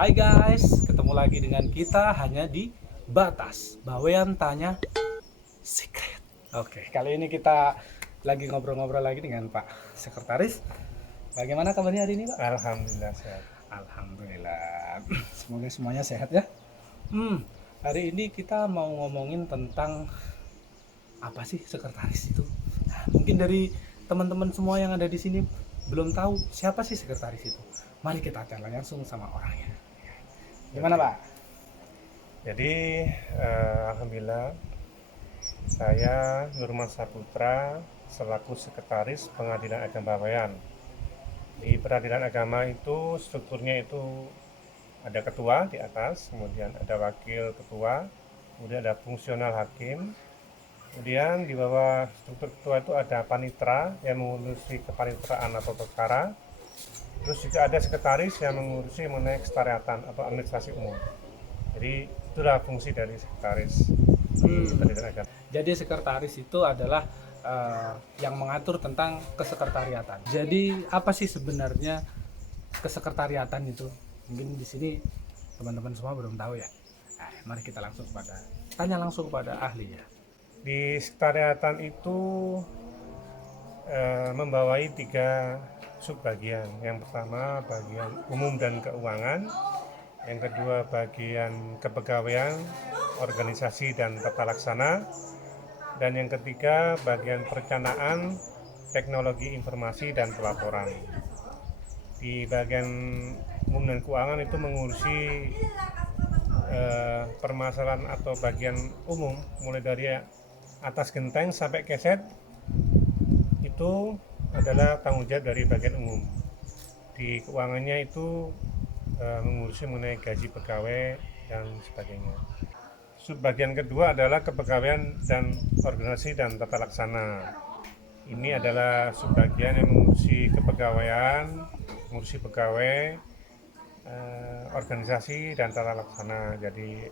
Hai guys, ketemu lagi dengan kita hanya di Batas Bawean Tanya Secret. Oke, kali ini kita lagi ngobrol-ngobrol lagi dengan Pak Sekretaris. Bagaimana kabarnya hari ini, Pak? Alhamdulillah sehat. Alhamdulillah. Semoga semuanya sehat ya. Hari ini kita mau ngomongin tentang apa sih sekretaris itu? Nah, mungkin dari teman-teman semua yang ada di sini belum tahu siapa sih sekretaris itu. Mari kita tanya langsung sama orangnya. Gimana, Oke. Pak? Jadi alhamdulillah saya Nurman Saputra selaku sekretaris Pengadilan Agama Bawean. Di Peradilan Agama itu strukturnya itu ada ketua di atas, kemudian ada wakil ketua, kemudian ada fungsional hakim, kemudian di bawah struktur ketua itu ada panitera yang mengurusi kepanitraan atau perkara, terus juga ada sekretaris yang mengurusi mengenai kesetariatan atau administrasi umum. Jadi itulah fungsi dari sekretaris di Peradilan Agama. Jadi sekretaris itu adalah yang mengatur tentang kesekretariatan. Jadi apa sih sebenarnya kesekretariatan itu? Mungkin di sini teman-teman semua belum tahu ya. Nah, mari kita tanya langsung kepada ahli ya. Di sekretariatan itu membawai 3 subbagian. Yang pertama bagian umum dan keuangan, yang kedua bagian kepegawaian, organisasi dan tata laksana, dan yang ketiga bagian perencanaan, teknologi informasi dan pelaporan. Di bagian umum dan keuangan itu mengurusi permasalahan atau bagian umum mulai dari atas genteng sampai keset, itu adalah tanggung jawab dari bagian umum. Di keuangannya itu mengurusi mengenai gaji pegawai dan sebagainya. Subbagian kedua adalah kepegawaian dan organisasi dan tata laksana. Ini adalah subbagian yang mengurusi kepegawaian, mengurusi pegawai, organisasi dan tata laksana. Jadi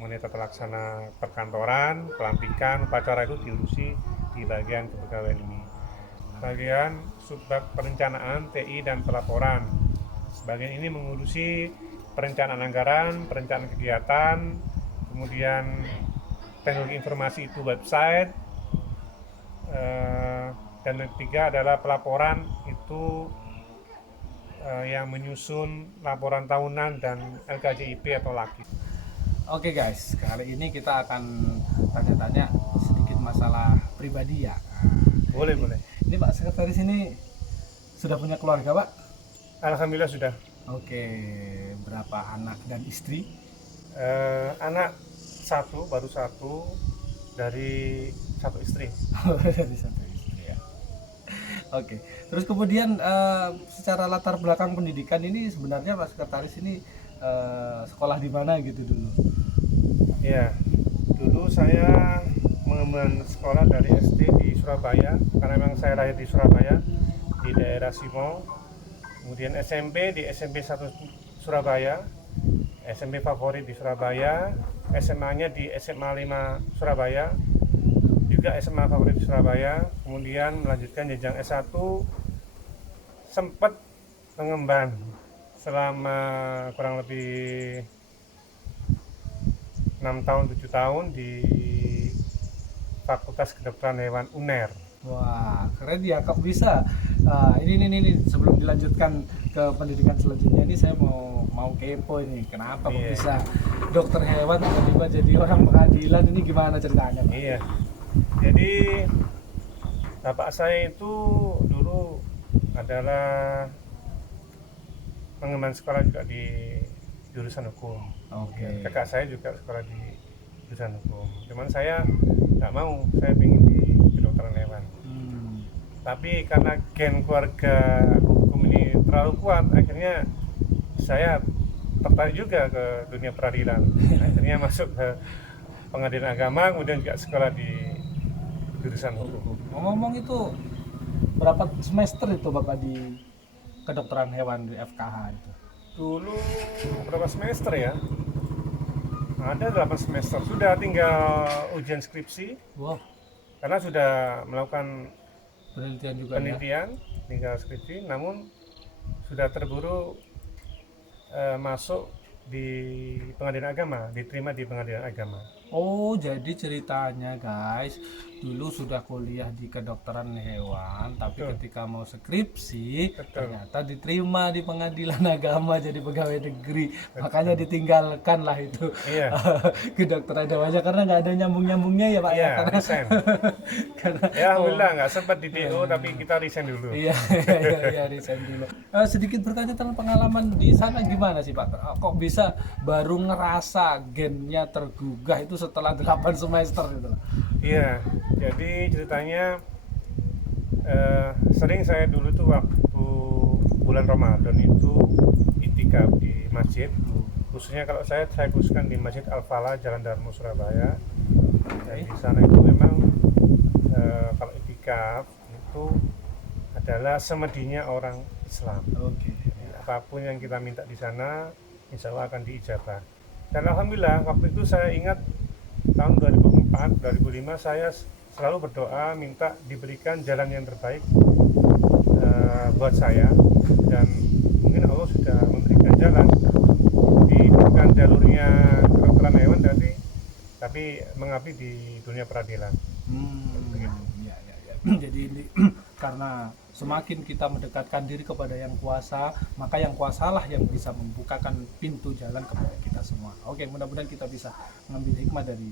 mengenai tata laksana perkantoran, pelantikan, upacara itu diurusi di bagian kepegawaian ini. Bagian subbag perencanaan, TI dan pelaporan. Bagian ini mengurusi perencanaan anggaran, perencanaan kegiatan, kemudian teknologi informasi itu website, dan yang ketiga adalah pelaporan itu yang menyusun laporan tahunan dan LKJIP atau LAKI. Oke guys, kali ini kita akan tanya-tanya sedikit masalah pribadi ya. Boleh, boleh. Ini Pak Sekretaris ini sudah punya keluarga, Pak? Alhamdulillah sudah. Oke, berapa anak dan istri? Anak satu, baru satu dari satu istri. Dari satu istri ya. Oke, terus kemudian secara latar belakang pendidikan ini sebenarnya Pak Sekretaris ini sekolah di mana gitu dulu? Ya, dulu saya mengemban sekolah dari SD di Surabaya karena memang saya lahir di Surabaya di daerah Simo. Kemudian SMP di SMP 1 Surabaya, SMP favorit di Surabaya, SMA-nya di SMA 5 Surabaya, juga SMA favorit di Surabaya. Kemudian melanjutkan jenjang S1, sempat mengemban selama kurang lebih 6 tahun 7 tahun di Fakultas Kedokteran Hewan UNER. Wah, keren ya, kok bisa. Ini sebelum dilanjutkan ke pendidikan selanjutnya ini saya mau kepo ini. Kenapa kok Iya. bisa dokter hewan tiba-tiba jadi orang pengadilan, ini gimana ceritanya, Pak? Iya. Jadi bapak saya itu dulu adalah pengemban sekolah juga di jurusan hukum. Oke. Kakak saya juga sekolah di jurusan hukum. Cuman saya nggak mau, saya ingin di kedokteran hewan. Tapi karena gen keluarga hukum ini terlalu kuat, akhirnya saya tertarik juga ke dunia peradilan. Akhirnya masuk ke pengadilan agama, kemudian juga sekolah di jurusan hukum. Ngomong itu berapa semester itu Bapak di kedokteran hewan di FKH itu? Dulu berapa semester ya? Ada 8 semester. Sudah tinggal ujian skripsi Wah, karena sudah melakukan penelitian juga ya. penelitian, tinggal skripsi. Namun sudah terburu masuk di pengadilan agama, diterima di pengadilan agama. Oh, jadi ceritanya guys, dulu sudah kuliah di kedokteran hewan, tapi Betul. ketika mau skripsi, Betul. ternyata diterima di pengadilan agama jadi pegawai negeri. Makanya ditinggalkan lah itu Iya. kedokteran hewannya karena nggak ada nyambung-nyambungnya ya Pak ya. Iya, Karena, resign. karena Ya alhamdulillah nggak sempat di DO, tapi kita resign dulu. iya, iya, resign dulu. Sedikit bertanya tentang pengalaman di sana gimana sih Pak? Kok bisa baru ngerasa gennya tergugah itu setelah 8 semester itu? Iya, jadi ceritanya sering saya dulu tuh waktu bulan Ramadan itu itikaf di masjid, khususnya kalau saya khususkan di Masjid Al-Falah Jalan Darmo Surabaya. Dan di sana itu memang kalau itikaf itu adalah semedinya orang Islam. Oke. Jadi, apapun yang kita minta di sana, insya Allah akan diijabah. Dan alhamdulillah waktu itu saya ingat tahun 2004, 2005 saya selalu berdoa minta diberikan jalan yang terbaik buat saya, dan mungkin Allah sudah memberikan jalan, bukan jalurnya kedokteran hewan tapi mengabdi di dunia peradilan. Ya, ya, ya. Jadi ini karena semakin kita mendekatkan diri kepada yang kuasa, maka yang kuasalah yang bisa membukakan pintu jalan kepada kita semua. Oke, mudah-mudahan kita bisa mengambil hikmah dari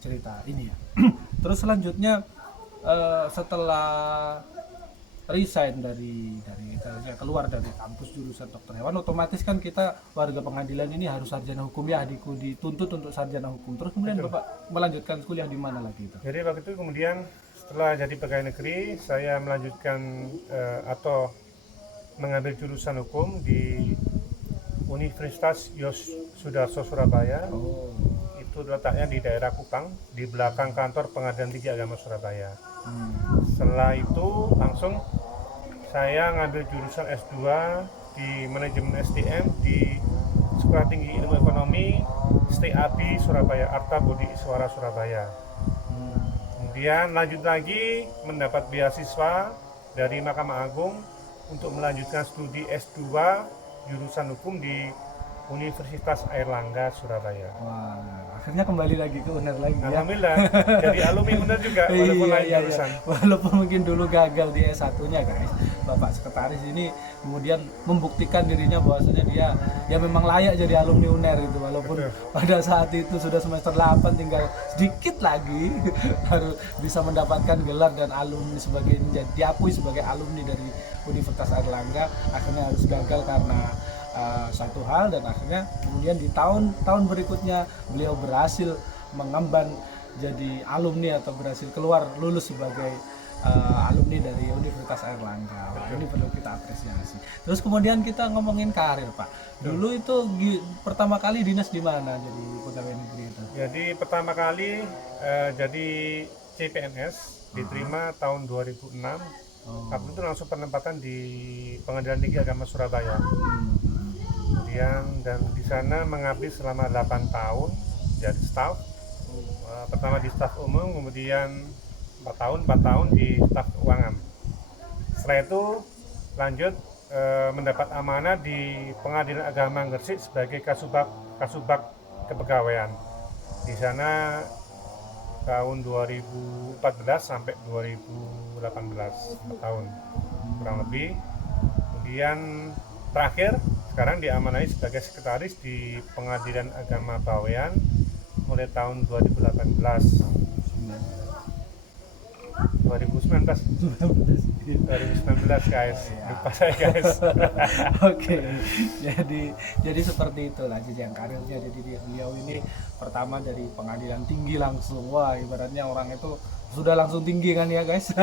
cerita ini ya. Terus selanjutnya setelah resign dari keluar dari kampus jurusan dokter hewan, otomatis kan kita warga pengadilan ini harus sarjana hukum ya, adikku dituntut untuk sarjana hukum. Terus kemudian Betul. Bapak melanjutkan kuliah di mana lagi itu? Jadi waktu itu kemudian setelah jadi pegawai negeri, saya melanjutkan atau mengambil jurusan hukum di Universitas Yos Sudarso Surabaya. Oh. Itu letaknya di daerah Kupang, di belakang kantor Pengadilan Tinggi Agama Surabaya. Hmm. Setelah itu langsung saya ngambil jurusan S2 di manajemen SDM di Sekolah Tinggi Ilmu Ekonomi STAB Surabaya, Arta Budi Iswara Surabaya. Kemudian lanjut lagi mendapat beasiswa dari Mahkamah Agung untuk melanjutkan studi S2 jurusan hukum di Universitas Airlangga Surabaya. Wah, akhirnya kembali lagi ke UNER lagi ya. Alhamdulillah, jadi alumni UNER juga walaupun lain jurusan. Walaupun mungkin dulu gagal di S1-nya guys, Bapak sekretaris ini kemudian membuktikan dirinya bahwasanya dia ya memang layak jadi alumni UNER itu, walaupun Betul. pada saat itu sudah semester 8 tinggal sedikit lagi harus bisa mendapatkan gelar dan alumni sebagai diakui sebagai alumni dari Universitas Airlangga, akhirnya harus gagal karena satu hal, dan akhirnya kemudian di tahun berikutnya beliau berhasil mengemban jadi alumni atau berhasil keluar lulus sebagai alumni dari Universitas Airlangga. Wah, ini perlu kita apresiasi. Terus kemudian kita ngomongin karir Pak. Dulu itu pertama kali dinas di mana jadi pegawai negeri itu? Jadi pertama kali jadi CPNS diterima tahun 2006. Waktu itu langsung penempatan di Pengadilan Tinggi Agama Surabaya. Kemudian dan di sana mengabdi selama 8 tahun jadi staf. Pertama di staf umum, kemudian 4 tahun di staf keuangan. Setelah itu lanjut mendapat amanah di Pengadilan Agama Gresik sebagai kasubag kepegawaian. Di sana tahun 2014 sampai 2018, 4 tahun kurang lebih. Kemudian terakhir sekarang diamanai sebagai sekretaris di Pengadilan Agama Bawean mulai tahun 2019 guys, lupa saya guys. Oke, jadi seperti itulah jenjang karirnya. Jadi beliau ini pertama dari pengadilan tinggi langsung, wah ibaratnya orang itu sudah langsung tinggi kan ya guys.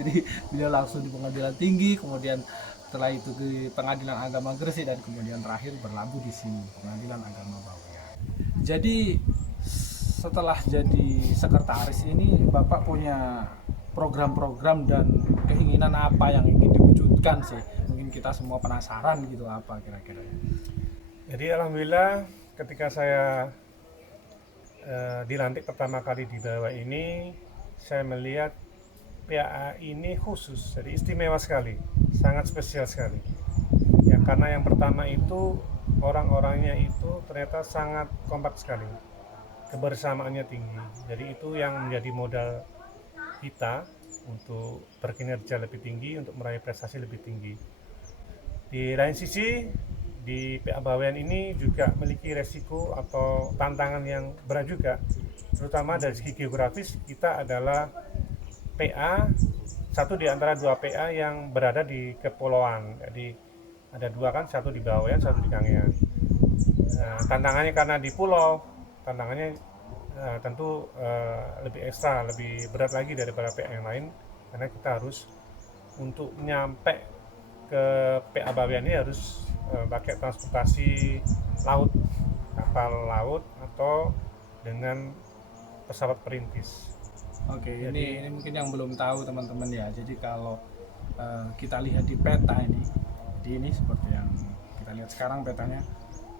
Jadi beliau langsung di pengadilan tinggi, kemudian setelah itu di Pengadilan Agama Gresik, dan kemudian terakhir berlabuh di sini Pengadilan Agama Bawean. Jadi setelah jadi sekretaris ini Bapak punya program-program dan keinginan apa yang ingin diwujudkan sih? Mungkin kita semua penasaran gitu, apa kira-kira. Jadi alhamdulillah ketika saya dilantik pertama kali di bawah ini, saya melihat PAA ini khusus, jadi istimewa sekali, sangat spesial sekali. Ya, karena yang pertama itu orang-orangnya itu ternyata sangat kompak sekali, kebersamaannya tinggi. Jadi itu yang menjadi modal kita untuk berkinerja lebih tinggi, untuk meraih prestasi lebih tinggi. Di lain sisi, di PA Bawean ini juga memiliki resiko atau tantangan yang berat juga, terutama dari segi geografis. Kita adalah PA, satu di antara dua PA yang berada di kepulauan. Jadi ada dua kan, satu di Bawean, satu di Kangean. Tantangannya karena di pulau, tantangannya tentu lebih ekstra, lebih berat lagi daripada PA yang lain, karena kita harus untuk nyampe ke PA Bawean ini harus pakai transportasi laut, kapal laut atau dengan pesawat perintis. Oke, ini mungkin yang belum tahu teman-teman ya. Jadi kalau kita lihat di peta ini, jadi ini seperti yang kita lihat sekarang petanya,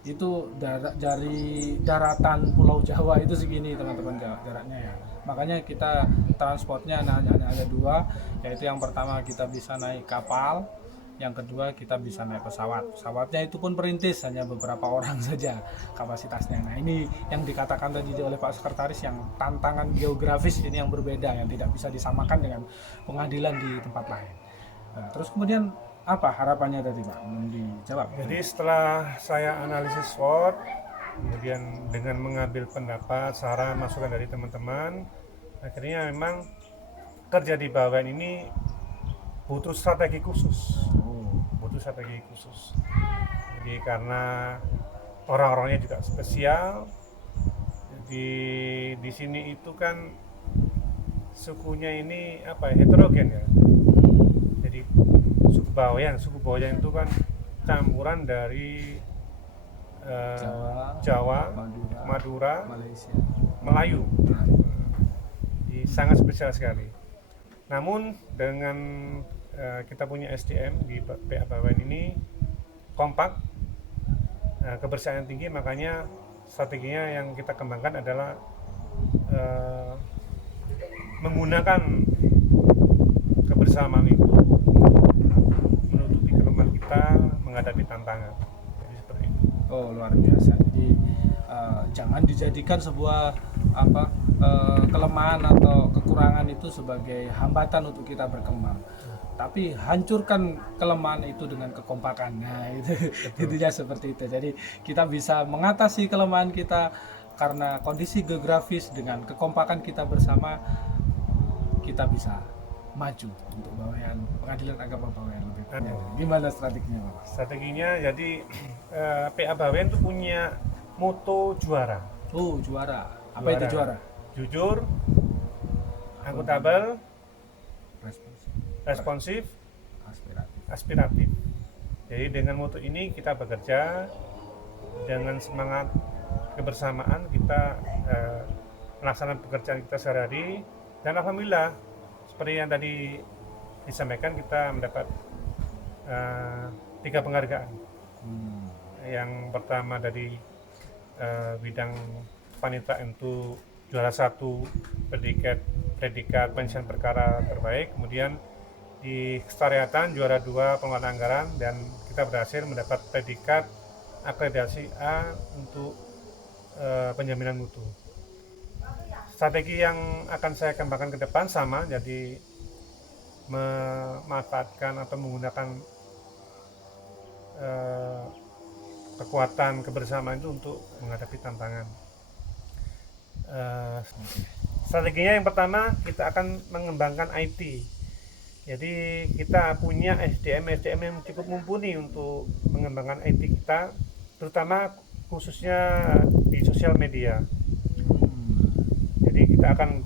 itu dari daratan Pulau Jawa itu segini teman-teman jaraknya ya. Makanya kita transportnya hanya ada dua, yaitu yang pertama kita bisa naik kapal, yang kedua kita bisa naik pesawat. Pesawatnya itu pun perintis, hanya beberapa orang saja kapasitasnya. Nah ini yang dikatakan tadi oleh Pak Sekretaris, yang tantangan geografis ini yang berbeda, yang tidak bisa disamakan dengan pengadilan di tempat lain. Nah, terus kemudian apa harapannya tadi Pak? Dijawab. Jadi setelah saya analisis SWOT, kemudian dengan mengambil pendapat, saran, masukan dari teman-teman, akhirnya memang kerja di Bawean ini butuh strategi khusus. Jadi karena orang-orangnya juga spesial, jadi di sini itu kan sukunya ini heterogen ya. Jadi suku Bawean itu kan campuran dari Jawa, Madura, Malaysia, Melayu. Jadi sangat spesial sekali. Namun dengan kita punya SDM di PA Bawean ini kompak, kebersihan tinggi, makanya strateginya yang kita kembangkan adalah menggunakan kebersamaan itu menutupi kelemahan kita menghadapi tantangan. Jadi seperti itu. Oh luar biasa. Jadi jangan dijadikan sebuah kelemahan atau kekurangan itu sebagai hambatan untuk kita berkembang, tapi hancurkan kelemahan itu dengan kekompakan. Nah itu intinya seperti itu. Jadi kita bisa mengatasi kelemahan kita karena kondisi geografis, dengan kekompakan kita bersama kita bisa maju untuk Bawean, Pengadilan Agama Bawean lebih banyak. Gimana strateginya Pak? Strateginya jadi PA Bawean itu punya moto juara. Oh juara. Apa itu juara? Jujur, akuntabel, responsif, aspiratif. Jadi dengan moto ini kita bekerja dengan semangat kebersamaan, kita melaksanakan pekerjaan kita sehari-hari, dan alhamdulillah seperti yang tadi disampaikan, kita mendapat 3 penghargaan. Yang pertama dari bidang panitra itu juara 1 predikat penyelesaian perkara terbaik, kemudian di Kestariatan juara 2 pengelolaan anggaran, dan kita berhasil mendapat predikat akreditasi A untuk penjaminan mutu. Strategi yang akan saya kembangkan ke depan sama, jadi memanfaatkan atau menggunakan kekuatan kebersamaan itu untuk menghadapi tantangan. Strateginya yang pertama, kita akan mengembangkan IT. Jadi kita punya SDM yang cukup mumpuni untuk mengembangkan IT kita, terutama khususnya di sosial media. Jadi kita akan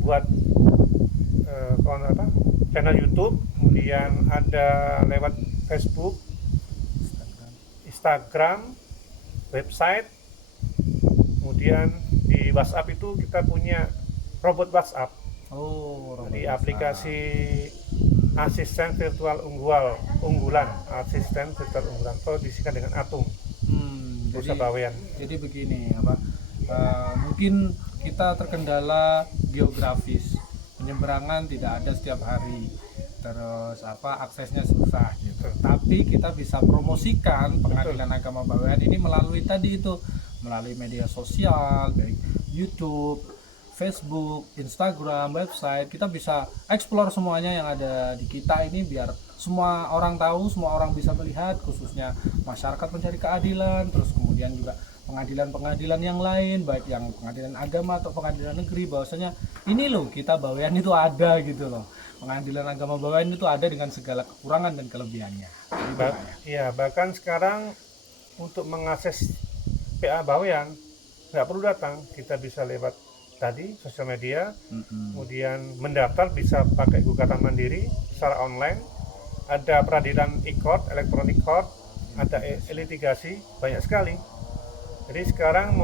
buat channel YouTube, kemudian ada lewat Facebook, Instagram, website, kemudian di WhatsApp itu kita punya robot WhatsApp. Jadi aplikasi asisten virtual unggulan atau disingkat dengan ATUM. Jadi begini mungkin kita terkendala geografis, penyeberangan tidak ada setiap hari, terus aksesnya susah gitu. Tapi kita bisa promosikan Pengadilan Agama Bawean ini melalui tadi itu, melalui media sosial, baik YouTube, Facebook, Instagram, website. Kita bisa explore semuanya yang ada di kita ini biar semua orang tahu, semua orang bisa melihat, khususnya masyarakat mencari keadilan, terus kemudian juga pengadilan-pengadilan yang lain, baik yang pengadilan agama atau pengadilan negeri, bahwasanya ini loh kita Bawean itu ada gitu loh. Pengadilan agama Bawean itu ada dengan segala kekurangan dan kelebihannya. Gitu, Pak, ya. Iya, bahkan sekarang untuk mengakses PA Bawean nggak perlu datang, kita bisa lewat tadi sosial media, kemudian mendaftar bisa pakai gugatan mandiri secara online, ada peradilan e-court, electronic court, ada e-litigasi, banyak sekali. Jadi sekarang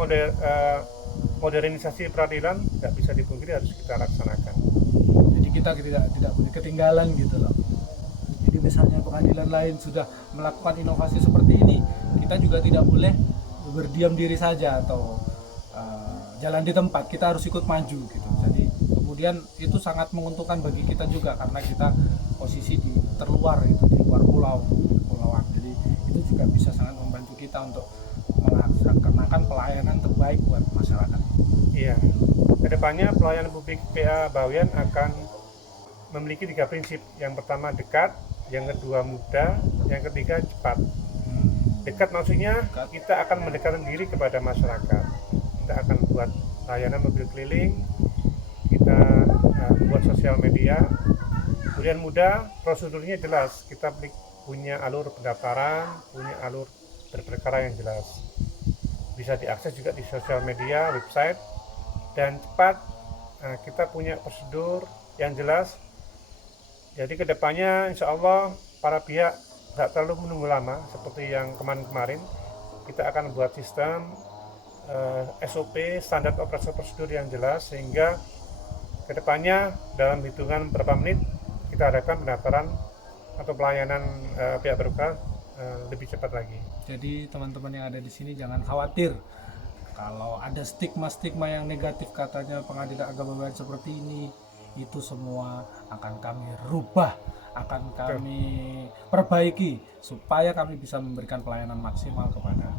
modernisasi peradilan nggak bisa dipungkiri, harus kita laksanakan. Jadi kita tidak boleh ketinggalan gitu loh. Jadi misalnya pengadilan lain sudah melakukan inovasi seperti ini, kita juga tidak boleh berdiam diri saja atau jalan di tempat. Kita harus ikut maju gitu. Jadi kemudian itu sangat menguntungkan bagi kita juga karena kita posisi di terluar itu, di luar pulauan. Jadi itu juga bisa sangat membantu kita untuk melaksanakan pelayanan terbaik buat masyarakat. Iya, kedepannya pelayanan publik PA Bawean akan memiliki 3 prinsip. Yang pertama dekat, yang kedua mudah, yang ketiga cepat. Dekat maksudnya kita akan mendekatkan diri kepada masyarakat. Kita akan buat layanan mobil keliling, kita buat sosial media. Kemudian mudah, prosedurnya jelas. Kita punya alur pendaftaran, punya alur berperkara yang jelas. Bisa diakses juga di sosial media, website. Dan cepat, kita punya prosedur yang jelas. Jadi kedepannya insya Allah para pihak tidak terlalu menunggu lama seperti yang kemarin-kemarin. Kita akan buat sistem SOP, standar operasi prosedur yang jelas, sehingga kedepannya dalam hitungan berapa menit kita harapkan pendaftaran atau pelayanan pihak berwajib lebih cepat lagi. Jadi teman-teman yang ada di sini jangan khawatir kalau ada stigma-stigma yang negatif, katanya pengadilan agama Bawean seperti ini, itu semua akan kami rubah, akan kami perbaiki supaya kami bisa memberikan pelayanan maksimal kepada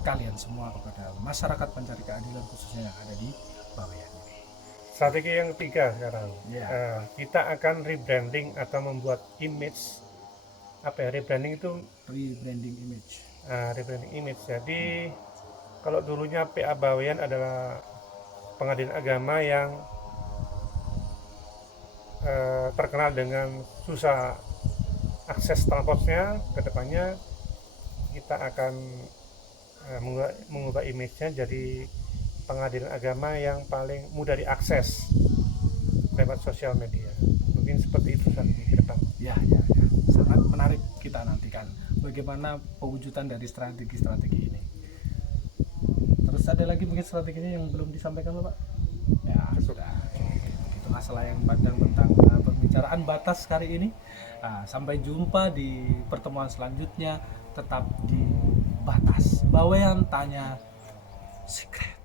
kalian semua, kepada masyarakat pencari keadilan khususnya yang ada di Bawean ini. Strategi yang ketiga sekarang, kita akan rebranding atau membuat image. Rebranding itu Rebranding image. Rebranding image. Jadi kalau dulunya PA Bawean adalah pengadilan agama yang terkenal dengan susah akses transportnya, kedepannya kita akan mengubah image-nya jadi pengadilan agama yang paling mudah diakses lewat sosial media. Mungkin seperti itu ke depan. Ya. Sangat menarik, kita nantikan bagaimana pewujudan dari strategi-strategi ini. Terus ada lagi mungkin strateginya yang belum disampaikan Pak? Ya sudah. Itu masalah yang panjang tentang pembicaraan batas kali ini. Sampai jumpa di pertemuan selanjutnya, tetap di Batas Bawean Tanya Secret.